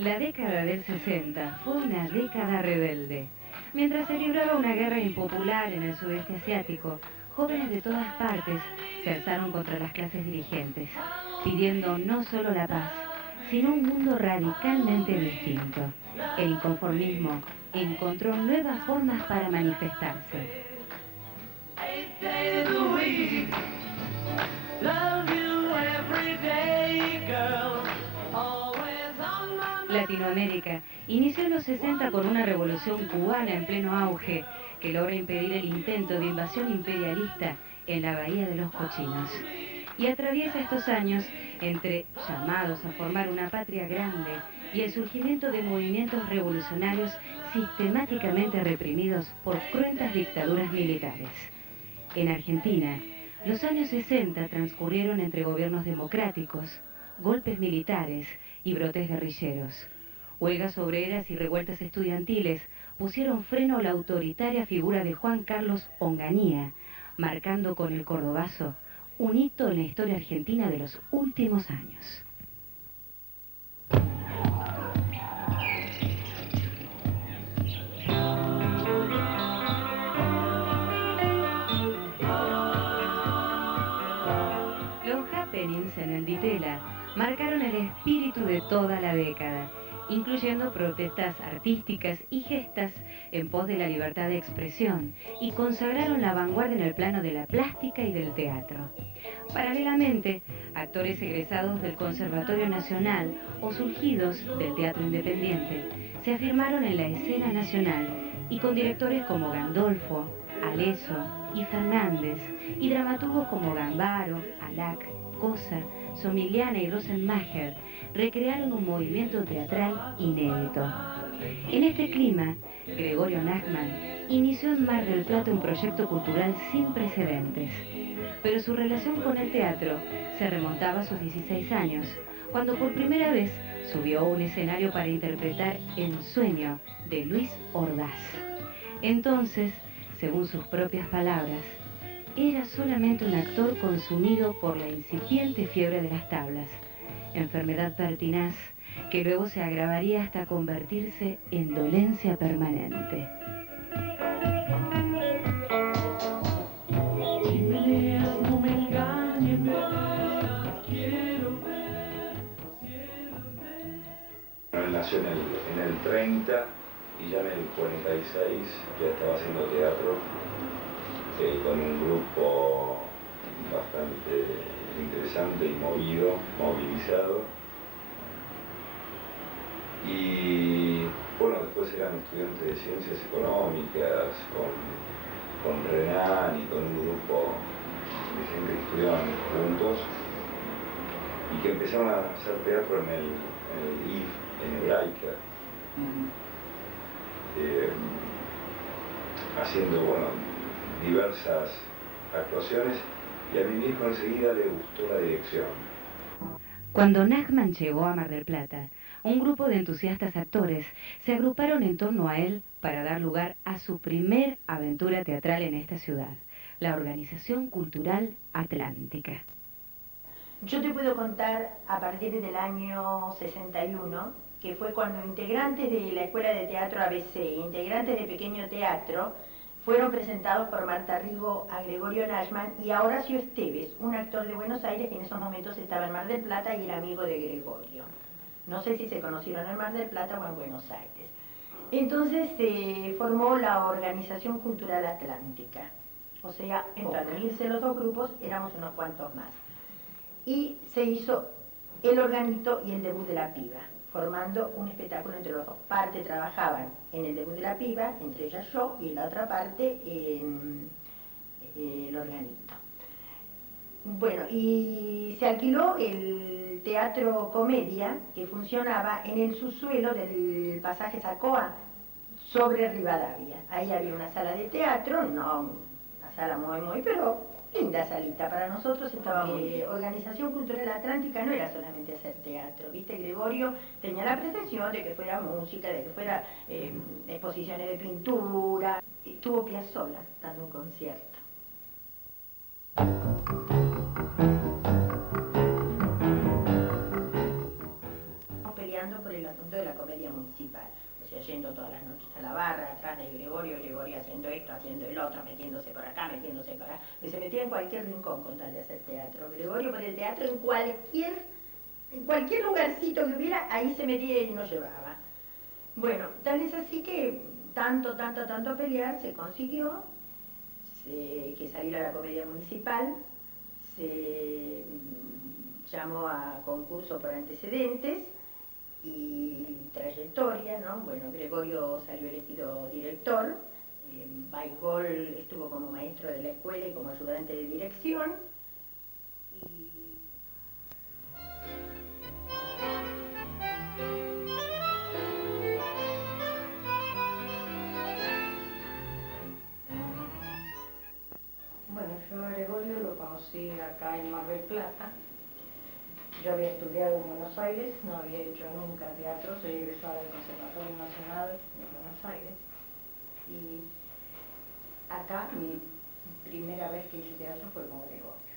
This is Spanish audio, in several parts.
La década del 60 fue una década rebelde. Mientras se libraba una guerra impopular en el sudeste asiático, jóvenes de todas partes se alzaron contra las clases dirigentes, pidiendo no solo la paz, sino un mundo radicalmente distinto. El inconformismo encontró nuevas formas para manifestarse. Latinoamérica inició en los 60 con una revolución cubana en pleno auge que logra impedir el intento de invasión imperialista en la Bahía de los Cochinos. Y atraviesa estos años entre llamados a formar una patria grande y el surgimiento de movimientos revolucionarios sistemáticamente reprimidos por cruentas dictaduras militares. En Argentina, los años 60 transcurrieron entre gobiernos democráticos, golpes militares y brotes guerrilleros. Huelgas obreras y revueltas estudiantiles pusieron freno a la autoritaria figura de Juan Carlos Onganía, marcando con el cordobazo un hito en la historia argentina de los últimos años. Los happenings en el Ditela marcaron el espíritu de toda la década, incluyendo protestas artísticas y gestas en pos de la libertad de expresión, y consagraron la vanguardia en el plano de la plástica y del teatro. Paralelamente, actores egresados del Conservatorio Nacional o surgidos del teatro independiente se afirmaron en la escena nacional, y con directores como Gandolfo, Aleso y Fernández, y dramaturgos como Gambaro, Alac, Cosa, Somigliana y Rosenmacher recrearon un movimiento teatral inédito. En este clima, Gregorio Nachmann inició en Mar del Plata un proyecto cultural sin precedentes. Pero su relación con el teatro se remontaba a sus 16 años, cuando por primera vez subió a un escenario para interpretar El sueño de Luis Ordaz. Entonces, según sus propias palabras, era solamente un actor consumido por la incipiente fiebre de las tablas, enfermedad pertinaz que luego se agravaría hasta convertirse en dolencia permanente. Él nació en el 30 y ya en el 46 ya estaba haciendo teatro con un grupo bastante interesante y movilizado. Y bueno, después eran estudiantes de ciencias económicas con Renan y con un grupo de gente que estudiaban juntos y que empezaron a hacer teatro en el IF, en el AICA, haciendo, bueno, diversas actuaciones, y a mi viejo enseguida le gustó la dirección. Cuando Nachmann llegó a Mar del Plata, un grupo de entusiastas actores se agruparon en torno a él para dar lugar a su primer aventura teatral en esta ciudad, la Organización Cultural Atlántica. Yo te puedo contar a partir del año 61, que fue cuando integrantes de la Escuela de Teatro ABC, integrantes de Pequeño Teatro, fueron presentados por Marta Rigo a Gregorio Nachmann y a Horacio Esteves, un actor de Buenos Aires que en esos momentos estaba en Mar del Plata y era amigo de Gregorio. No sé si se conocieron en Mar del Plata o en Buenos Aires. Entonces se formó la Organización Cultural Atlántica. O sea, entre unirse los dos grupos éramos unos cuantos más. Y se hizo el organito y el debut de la piba, formando un espectáculo entre los dos. Parte trabajaban en el debut de la piba, entre ellas yo, y la otra parte en el organito. Bueno, y se alquiló el Teatro Comedia, que funcionaba en el subsuelo del pasaje Sacoa, sobre Rivadavia. Ahí había una sala de teatro, no una sala muy, pero linda salita. Para nosotros estaba muy Organización Cultural Atlántica no era solamente hacer teatro, ¿viste? Gregorio tenía la pretensión de que fuera música, de que fuera exposiciones de pintura. Estuvo Piazzolla dando un concierto. Estamos peleando por el asunto de la metiéndose para... Se metía en cualquier rincón con tal de hacer teatro. Gregorio por el teatro en cualquier lugarcito que hubiera, ahí se metía y nos llevaba. Bueno, tal es así que tanto pelear se consiguió, que saliera la comedia municipal, se llamó a concurso por antecedentes y trayectoria, ¿no? Bueno, Gregorio salió elegido director, Baigol estuvo como maestro de la escuela y como ayudante de dirección. Bueno, yo a Gregorio lo conocí acá en Mar del Plata. Yo había estudiado en Buenos Aires, no había hecho nunca teatro, soy egresada del Conservatorio Nacional de Buenos Aires. Y acá mi primera vez que hice teatro fue con Gregorio.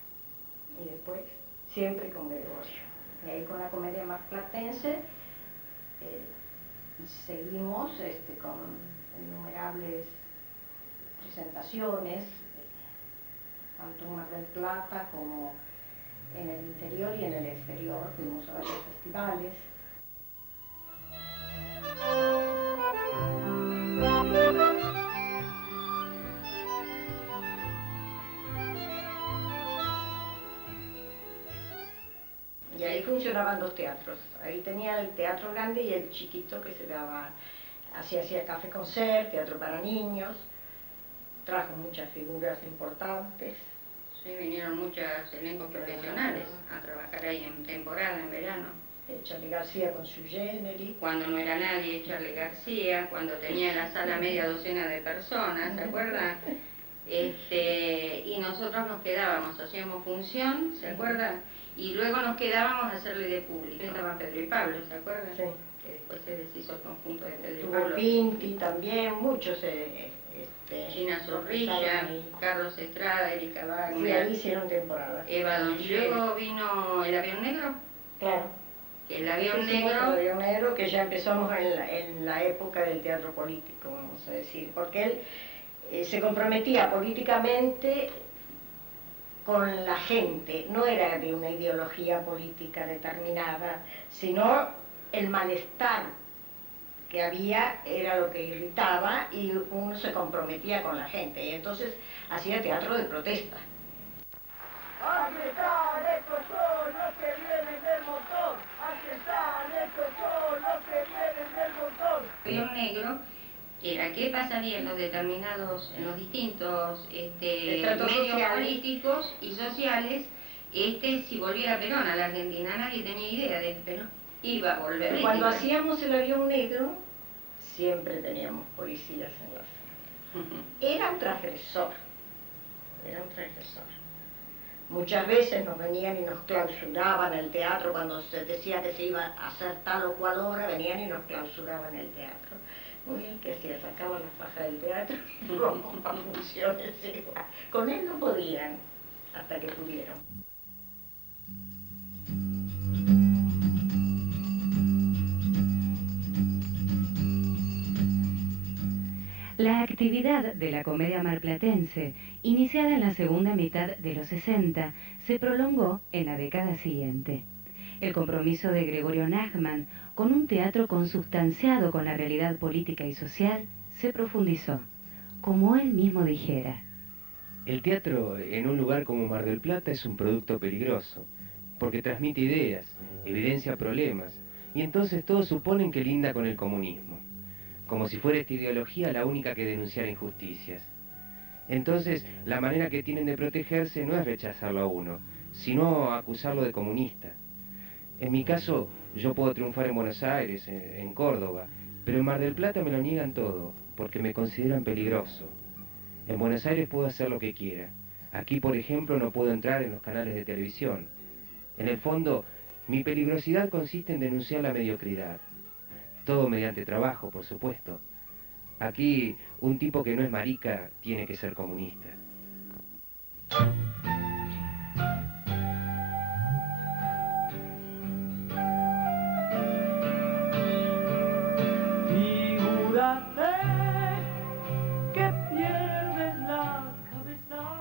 Y después siempre con Gregorio. Y ahí con la comedia marplatense seguimos con innumerables presentaciones, tanto en Mar del Plata como en el interior y en el exterior. Fuimos a varios festivales. Y ahí funcionaban dos teatros. Ahí tenía el teatro grande y el chiquito que se daba, hacía café concert, teatro para niños. Trajo muchas figuras importantes. Sí, vinieron muchos elencos profesionales a trabajar ahí en temporada, en verano. Charly García con su Generis. Cuando no era nadie, Charly García, cuando tenía en la sala media docena de personas, ¿se acuerdan? Y nosotros nos quedábamos, hacíamos función, ¿se acuerdan? Y luego nos quedábamos a hacerle de público. Estaban Pedro y Pablo, ¿se acuerdan? Sí. Que después se deshizo el conjunto de Pedro y Tuvo Pablo. Pinti también, muchos. China Zorrilla, Carlos Estrada, Erika Sí, Wagner, ahí hicieron temporada. Eva Don. Luego vino El Avión Negro. Claro. Que el Avión Hicimos Negro... El Avión Negro, que ya empezamos en la época del teatro político, vamos a decir, porque él se comprometía políticamente con la gente, no era de una ideología política determinada, sino el malestar que había era lo que irritaba y uno se comprometía con la gente, y entonces hacía teatro de protesta. Aquí están, estos son los que vienen del montón. Aquí están, estos son los que vienen del montón. Avión Negro era qué pasaría en los determinados, en los distintos medios sociales, políticos y sociales, si volviera Perón a la Argentina. Nadie tenía idea de que Perón iba a volver. Cuando hacíamos El Avión Negro, siempre teníamos policías en la sala. Era un transgresor, era un transgresor. Muchas veces nos venían y nos clausuraban el teatro cuando se decía que se iba a hacer tal o cual obra, venían y nos clausuraban el teatro. Muy bien, que se sacaban la faja del teatro como para funciones. Con él no podían, hasta que pudieron. La actividad de la comedia marplatense, iniciada en la segunda mitad de los 60, se prolongó en la década siguiente. El compromiso de Gregorio Nachman con un teatro consubstanciado con la realidad política y social se profundizó, como él mismo dijera. El teatro en un lugar como Mar del Plata es un producto peligroso, porque transmite ideas, evidencia problemas, y entonces todos suponen que linda con el comunismo, como si fuera esta ideología la única que denunciara injusticias. Entonces, la manera que tienen de protegerse no es rechazarlo a uno, sino acusarlo de comunista. En mi caso, yo puedo triunfar en Buenos Aires, en Córdoba, pero en Mar del Plata me lo niegan todo, porque me consideran peligroso. En Buenos Aires puedo hacer lo que quiera. Aquí, por ejemplo, no puedo entrar en los canales de televisión. En el fondo, mi peligrosidad consiste en denunciar la mediocridad. Todo mediante trabajo, por supuesto. Aquí, un tipo que no es marica tiene que ser comunista. Figúrate que pierdes la cabeza.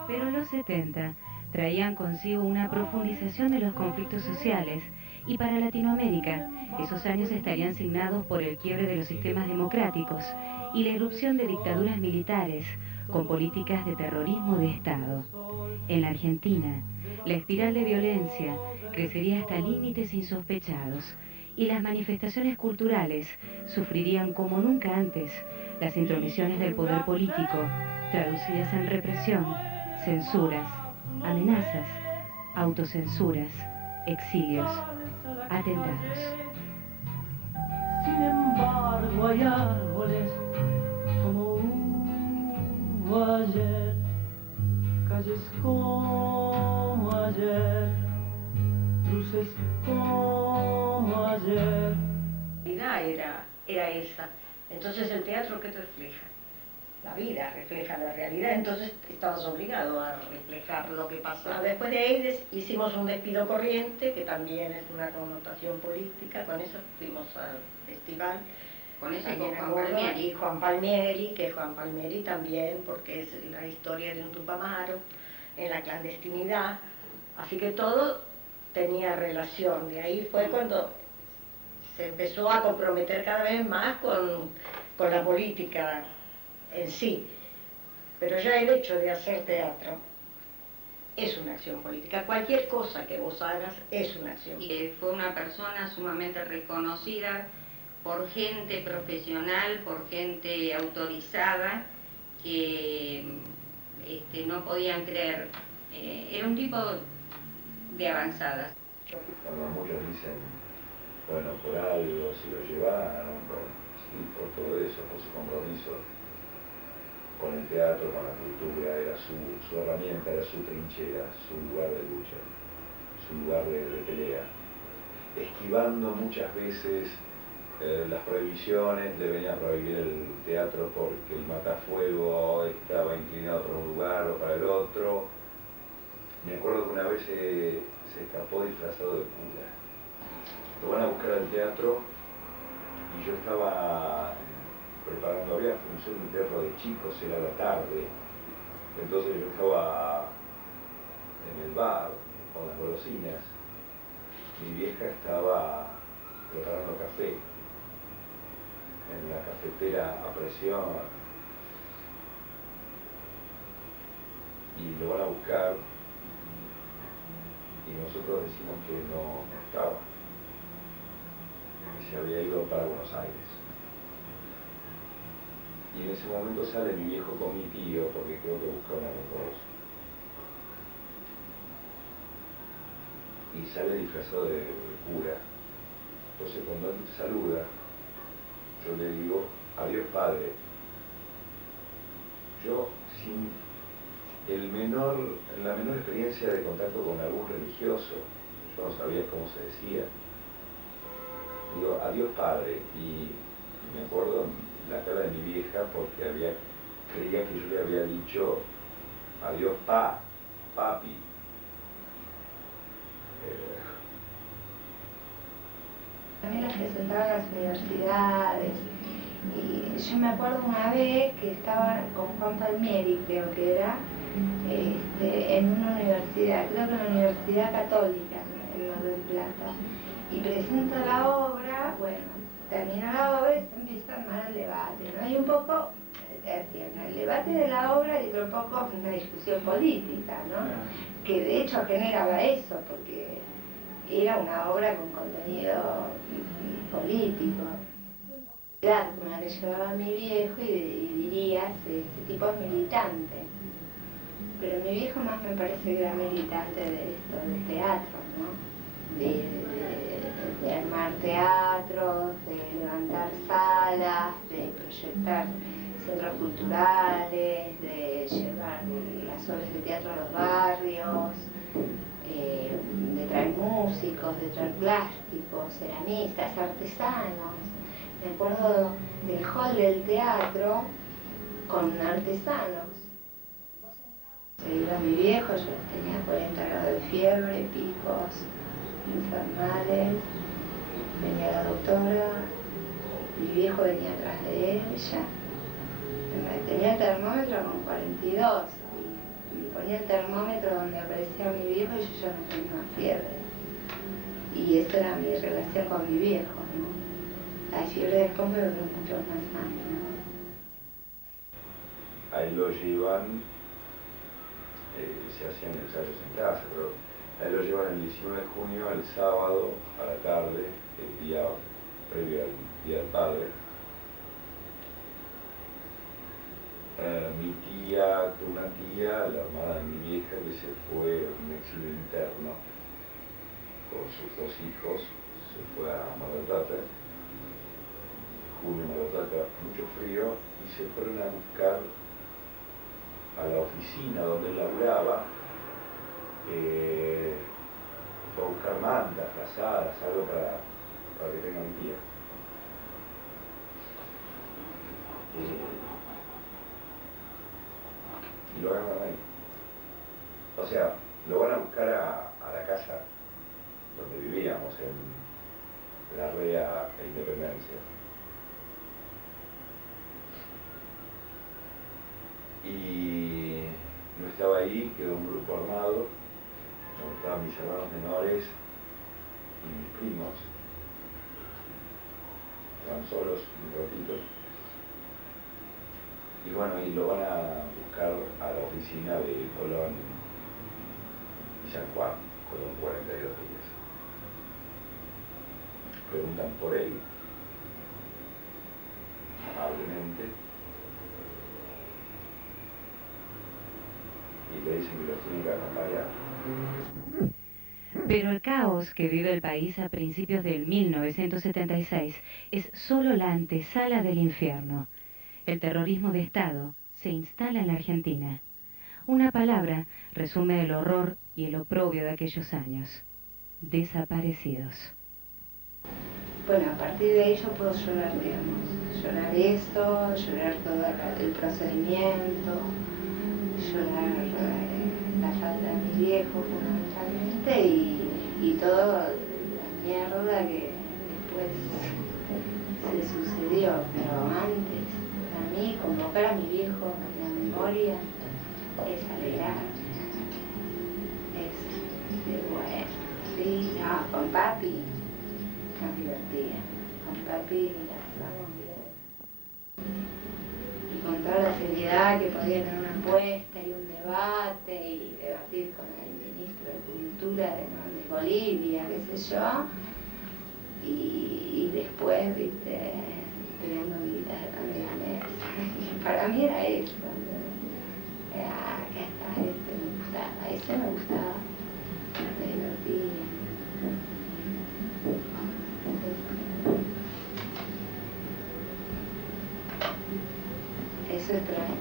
70 traían consigo una profundización de los conflictos sociales y para Latinoamérica esos años estarían signados por el quiebre de los sistemas democráticos y la irrupción de dictaduras militares con políticas de terrorismo de Estado. En la Argentina, la espiral de violencia crecería hasta límites insospechados y las manifestaciones culturales sufrirían como nunca antes las intromisiones del poder político, traducidas en represión, censuras, amenazas, autocensuras, exilios, atentados. Sin embargo hay árboles como hubo ayer, calles como ayer, luces como ayer. La realidad era esa. Entonces el teatro, ¿qué te refleja? La vida refleja la realidad, entonces estabas obligado a reflejar lo que pasaba. Después de ahí hicimos un despido corriente, que también es una connotación política, con eso fuimos al festival. Con ese También con Juan Palmieri. Y Juan Palmieri, que Juan Palmieri también, porque es la historia de un Tupamaro, en la clandestinidad, así que todo tenía relación. De ahí fue cuando se empezó a comprometer cada vez más con la política en sí, pero ya el hecho de hacer teatro es una acción política. Cualquier cosa que vos hagas es una acción. Y fue una persona sumamente reconocida por gente profesional, por gente autorizada, que no podían creer. Era un tipo de avanzada. Cuando muchos dicen, bueno, por algo, si lo llevaron, sí, por todo eso, por su compromiso con el teatro, con la cultura, era su herramienta, era su trinchera, su lugar de lucha, su lugar de pelea. Esquivando muchas veces las prohibiciones, le venía a prohibir el teatro porque el matafuego estaba inclinado para un lugar o para el otro. Me acuerdo que una vez se escapó disfrazado de cura. Lo van a buscar al teatro y yo estaba preparando, había función de teatro de chicos, era la tarde, entonces yo estaba en el bar con las golosinas, mi vieja estaba preparando café en la cafetera a presión y lo van a buscar y nosotros decimos que no estaba, que se había ido para Buenos Aires. Y en ese momento sale mi viejo con mi tío, porque creo que buscaban a los dos. Y sale disfrazado de cura. Entonces cuando él saluda, yo le digo, adiós padre. Yo, sin la menor experiencia de contacto con algún religioso, yo no sabía cómo se decía, digo, adiós padre. Y me acuerdo la cara de mi vieja porque creía que yo le había dicho adiós papi. También las presentaban las universidades y yo me acuerdo una vez que estaba con Juan Palmieri, creo que era, en una universidad, creo que en la Universidad Católica en Mar del Plata, y presenta la obra, bueno, termina la obra y se empieza a armar el debate, ¿no? Y un poco, el debate de la obra y otro poco una discusión política, ¿no? Que de hecho generaba eso, porque era una obra con contenido político. La con la que llevaba mi viejo y dirías, este tipo es militante. Pero mi viejo más me parece que era militante de esto, del teatro, ¿no? De armar teatros, de levantar salas, de proyectar centros culturales, de llevar las obras de teatro a los barrios, de traer músicos, de traer plásticos, ceramistas, artesanos. Me acuerdo del hall del teatro con artesanos. Se iba mi viejo, yo tenía 40 grados de fiebre, picos infernales, venía la doctora, mi viejo venía atrás de ella, tenía el termómetro con 42 y por ponía el termómetro donde aparecía mi viejo y yo ya no tenía más fiebre. Y esa era mi relación con mi viejo, ¿no? La fiebre de escombro duró muchos más años, ¿no? Ahí lo llevan, se hacían ensayos en casa, pero ahí lo llevan el 19 de junio, el sábado, a la tarde, el día previo al Día del Padre. Mi tía, una tía, la hermana de mi vieja, que se fue a un exilio interno con sus dos hijos, se fue a Mar del Plata, junio, Mar del Plata, mucho frío, y se fueron a buscar a la oficina donde él laburaba, fue a buscar mantas, frazadas, algo para que tenga mi tía. Y lo agarran ahí. O sea, lo van a buscar a la casa donde vivíamos, en la Rea e Independencia. Y no estaba ahí, quedó un grupo armado, donde estaban mis hermanos menores y mis primos. Estaban solos, un ratito. Y bueno, y lo van a buscar a la oficina de Colón y San Juan, Colón 42 días. Preguntan por él, amablemente, y le dicen que los tienen que acompañar. Pero el caos que vive el país a principios del 1976 es solo la antesala del infierno. El terrorismo de Estado se instala en la Argentina. Una palabra resume el horror y el oprobio de aquellos años. Desaparecidos. Bueno, a partir de ahí yo puedo llorar, digamos. Llorar esto, llorar todo el procedimiento, llorar la falta de mi viejo fundamentalmente y toda la mierda que después se sucedió. Pero antes, para mí, convocar a mi viejo en la memoria es alegrar, es decir, bueno, sí, no, con papi nos divertía, con papi la pasamos bien. Y con toda la seriedad que podía tener una encuesta y un debate y debatir con el ministro de Cultura de Bolivia, qué sé yo, y después, viste, pegando guitarra en la mesa. Y para mí era eso, acá está, me gustaba, ese me gustaba, me divertía. Eso extraño.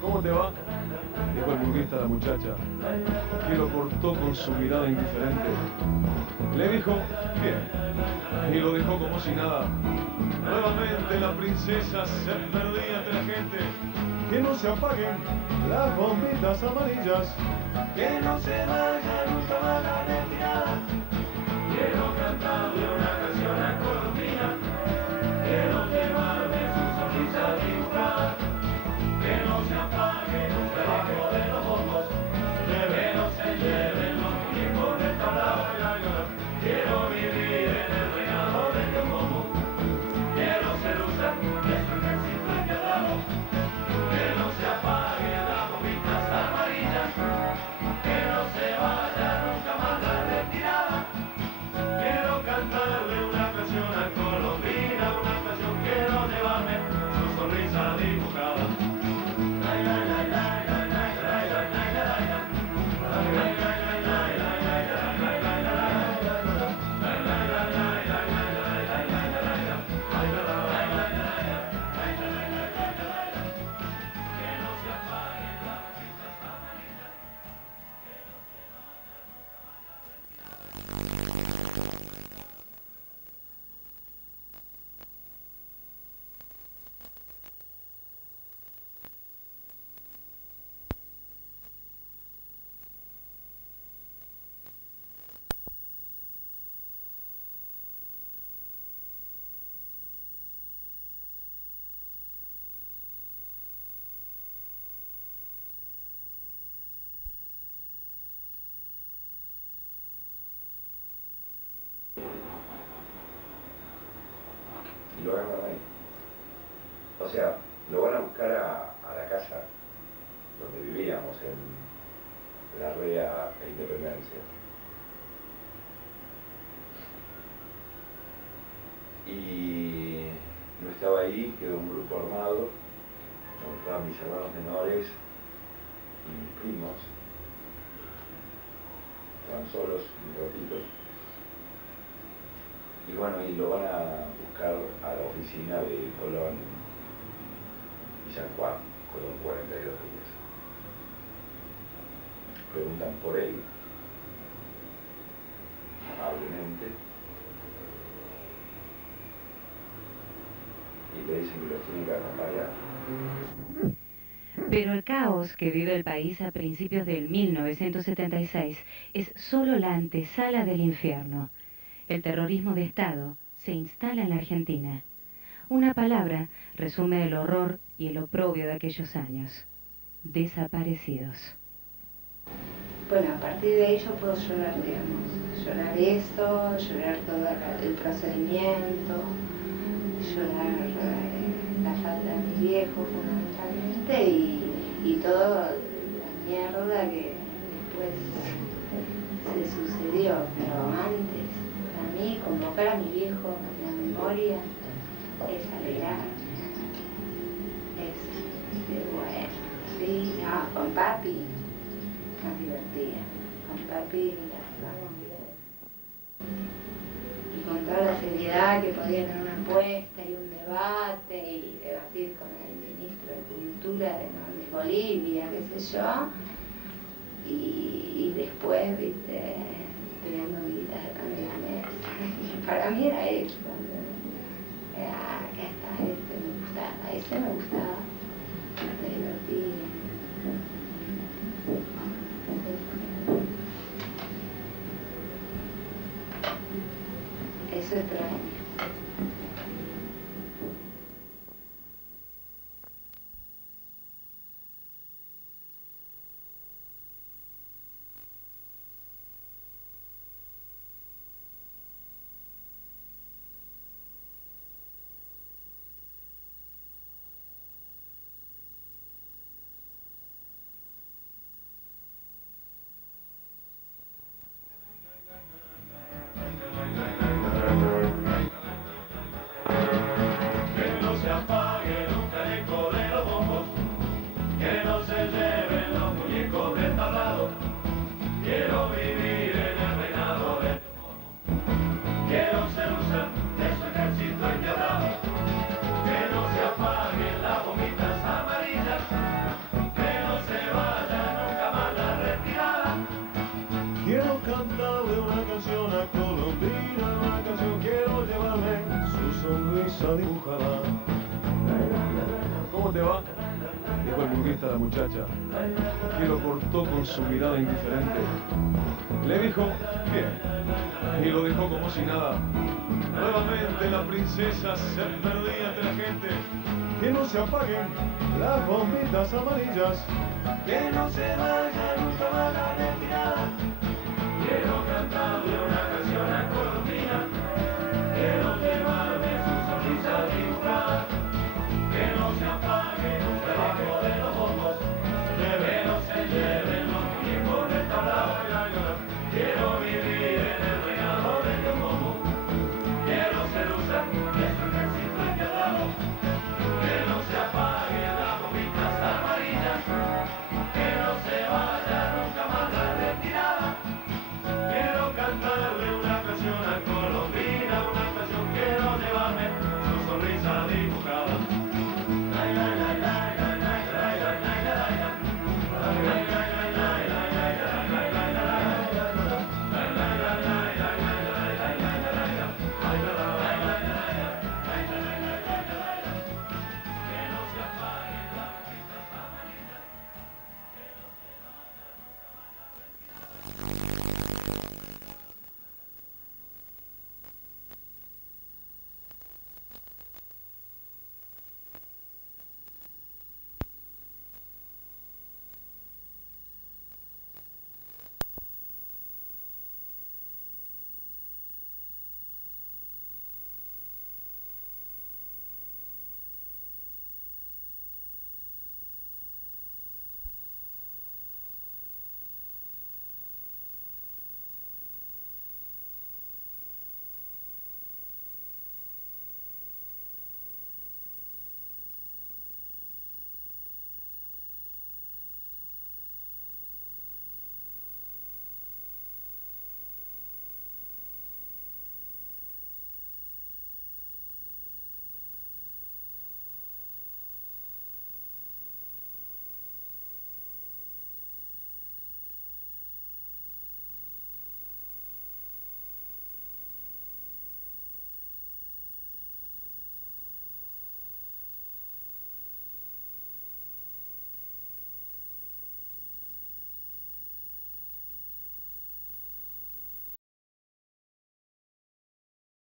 ¿Cómo te va? Dijo el burguista a la muchacha, que lo cortó con su mirada indiferente. Le dijo, bien, y lo dejó como si nada. Nuevamente la princesa se perdía entre la gente. Que no se apaguen las bombitas amarillas, que no se vaya nunca más la retirada. Quiero cantarle una canción a Colombina, quiero llevarme su sonrisa dibujada, que no se apague nunca debajo de los bombos, que no se lleven los muñecos del tablado. Quiero vivir en el reinado del Yomomo, quiero ser usa de su ejército enviado, estábamos en la REA e Independencia. Y no estaba ahí, quedó un grupo armado, donde estaban mis hermanos menores y mis primos. Estaban solos un ratito. Y bueno, y lo van a buscar a la oficina de Colón y San Juan, Colón 42 días. Preguntan por él, amablemente, y le dicen que los tienen que acompañar. Pero el caos que vive el país a principios del 1976 es solo la antesala del infierno. El terrorismo de Estado se instala en la Argentina. Una palabra resume el horror y el oprobio de aquellos años. Desaparecidos. Bueno, a partir de ahí yo puedo llorar, digamos. Llorar esto, llorar todo el procedimiento, llorar la falta de mi viejo fundamentalmente y toda la mierda que después se sucedió. Pero antes, para mí, convocar a mi viejo en la memoria es alegrar. Es bueno, sí, no, con papi más divertida. Con papi la pasamos bien. Y con toda la seriedad que podía tener una encuesta y un debate y debatir con el ministro de Cultura de Bolivia, qué sé yo, y después, viste, tirando guitas de pan en la mesa. Y para mí era eso. Acá está, me gustaba, ese me gustaba, me divertía. Eso extraño. ¿Cómo te va? Dijo el burguista a la muchacha, que lo cortó con su mirada indiferente. Le dijo, bien, y lo dejó como si nada. Nuevamente la princesa se perdía entre la gente. Que no se apaguen las bombitas amarillas, que no se vaya nunca más la retirada. Quiero cantarle una canción a Colombina, quiero llevarme su sonrisa dibujada, que no se apague nunca debajo de los bombos, que no se lleven los muñecos del tablado. Quiero vivir en el reinado de Yomomo, quiero ser usar de su ejército enviado, que no se apaguen las bombitas amarillas, que no se vaya